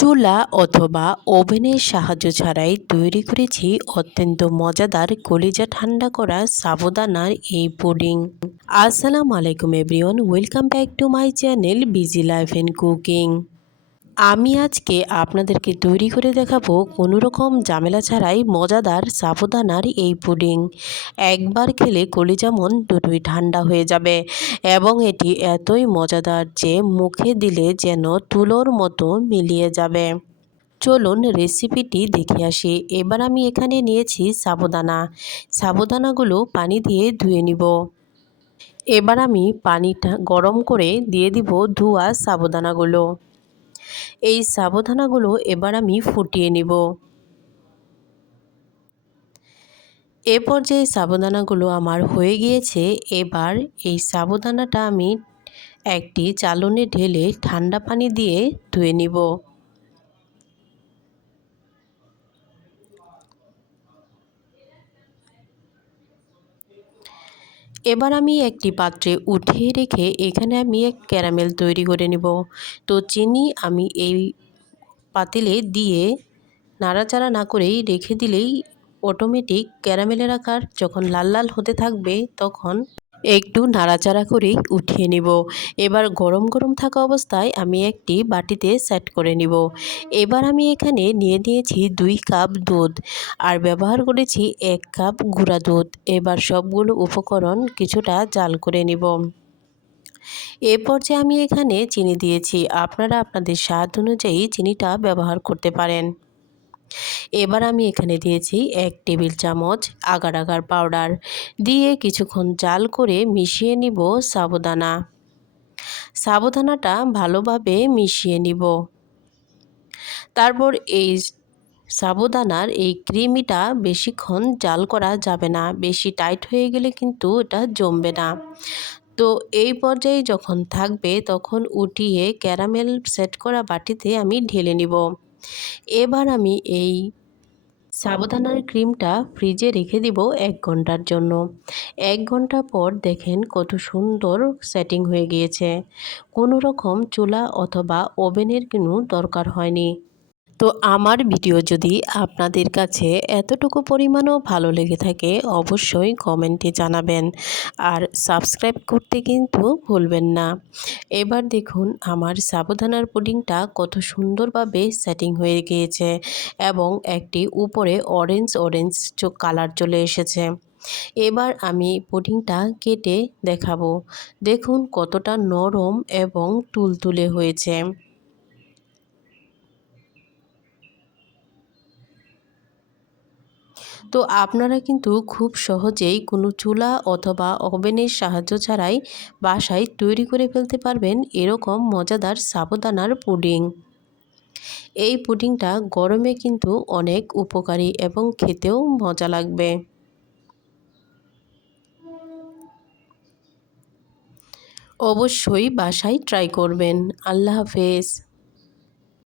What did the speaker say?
চুলা অথবা ওভেনের সাহায্য ছাড়াই তৈরি করেছি অত্যন্ত মজাদার কলিজা ঠান্ডা করা সাবুদানার এই পুডিং। আসসালামু আলাইকুম everyone, welcome back to my channel busy life and cooking. আমি আজকে আপনাদেরকে তৈরি করে দেখাবো কোনো রকম ঝামেলা ছাড়াই মজাদার সাবুদানার এই পুডিং। একবার খেলে কলিজা মন দুটোই ঠান্ডা হয়ে যাবে এবং এটি এতই মজাদার যে মুখে দিলে যেন তুলোর মতো মিলিয়ে যাবে। চলুন রেসিপিটি দেখে আসি। এবার আমি এখানে নিয়েছি সাবুদানাগুলো পানি দিয়ে ধুয়ে নিব। এবার আমি পানিটা গরম করে দিয়ে দিব ধোয়া সাবুদানাগুলো। এই সাবুদানাগুলো এবার আমি ফুটিয়ে নিব। এ পর্যায়ে সাবুদানাগুলো আমার হয়ে গিয়েছে। এবার এই সাবুদানাটা আমি একটি চালনে ঢেলে ঠান্ডা পানি দিয়ে ধুয়ে নিব। এবার আমি একটি পাত্রে উঠিয়ে রেখে এখানে আমি এক ক্যারামেল তৈরি করে নেব। তো চিনি আমি এই পাতিলে দিয়ে নাড়াচাড়া না করেই রেখে দিলেই অটোমেটিক ক্যারামেলের আকার যখন লাল লাল হতে থাকবে তখন একটু নাড়াচাড়া করেই উঠিয়ে নেব। এবার গরম গরম থাকা অবস্থায় আমি একটি বাটিতে সেট করে নিব। এবার আমি এখানে নিয়ে নিয়েছি 2 কাপ দুধ আর ব্যবহার করেছি 1 কাপ গুঁড়া দুধ। এবার সবগুলো উপকরণ কিছুটা জাল করে নিব। এ পর্যায়ে আমি এখানে চিনি দিয়েছি, আপনারা আপনাদের স্বাদ অনুযায়ী চিনিটা ব্যবহার করতে পারেন। এবার আমি এখানে দিয়েছি 1 টেবিল চামচ আগার আগার পাউডার দিয়ে কিছুক্ষণ জাল করে মিশিয়ে নিব সাবুদানাটা ভালোভাবে মিশিয়ে নিব। তারপর এই সাবুদানার এই ক্রিমিটা বেশিক্ষণ জাল করা যাবে না, বেশি টাইট হয়ে গেলে কিন্তু এটা জমবে না। তো এই পর্যায়ে যখন থাকবে তখন উঠিয়ে ক্যারামেল সেট করা বাটিতে আমি ঢেলে নিব। এবার আমি এই সাবুদানার ক্রিমটা ফ্রিজে রেখে দিব 1 ঘন্টার জন্য। 1 ঘন্টা পর দেখেন কত সুন্দর সেটিং হয়ে গিয়েছে। কোনো রকম চুলা অথবা ওভেনের কোনো দরকার হয়নি। তো আমার ভিডিও যদি আপনাদের কাছে এতটুকু পরিমাণও ভালো লেগে থাকে অবশ্যই কমেন্টে জানাবেন আর সাবস্ক্রাইব করতে কিন্তু ভুলবেন না। এবার দেখুন আমার সাবুদানার পুডিংটা কত সুন্দরভাবে সেটিং হয়ে গিয়েছে এবং একটি উপরে অরেঞ্জ কালার চলে এসেছে। এবার আমি পুডিংটা কেটে দেখাবো। দেখুন কতটা নরম এবং তুলতুলে হয়েছে। তো আপনারা কিন্তু খুব সহজেই কোনো চুলা অথবা ওভেনের সাহায্য ছাড়াই বাসায় তৈরি করে ফেলতে পারবেন এরকম মজাদার সাবুদানার পুডিং। এই পুডিংটা গরমে কিন্তু অনেক উপকারী এবং খেতেও মজা লাগবে। অবশ্যই বাসায় ট্রাই করবেন। আল্লাহ হাফেজ।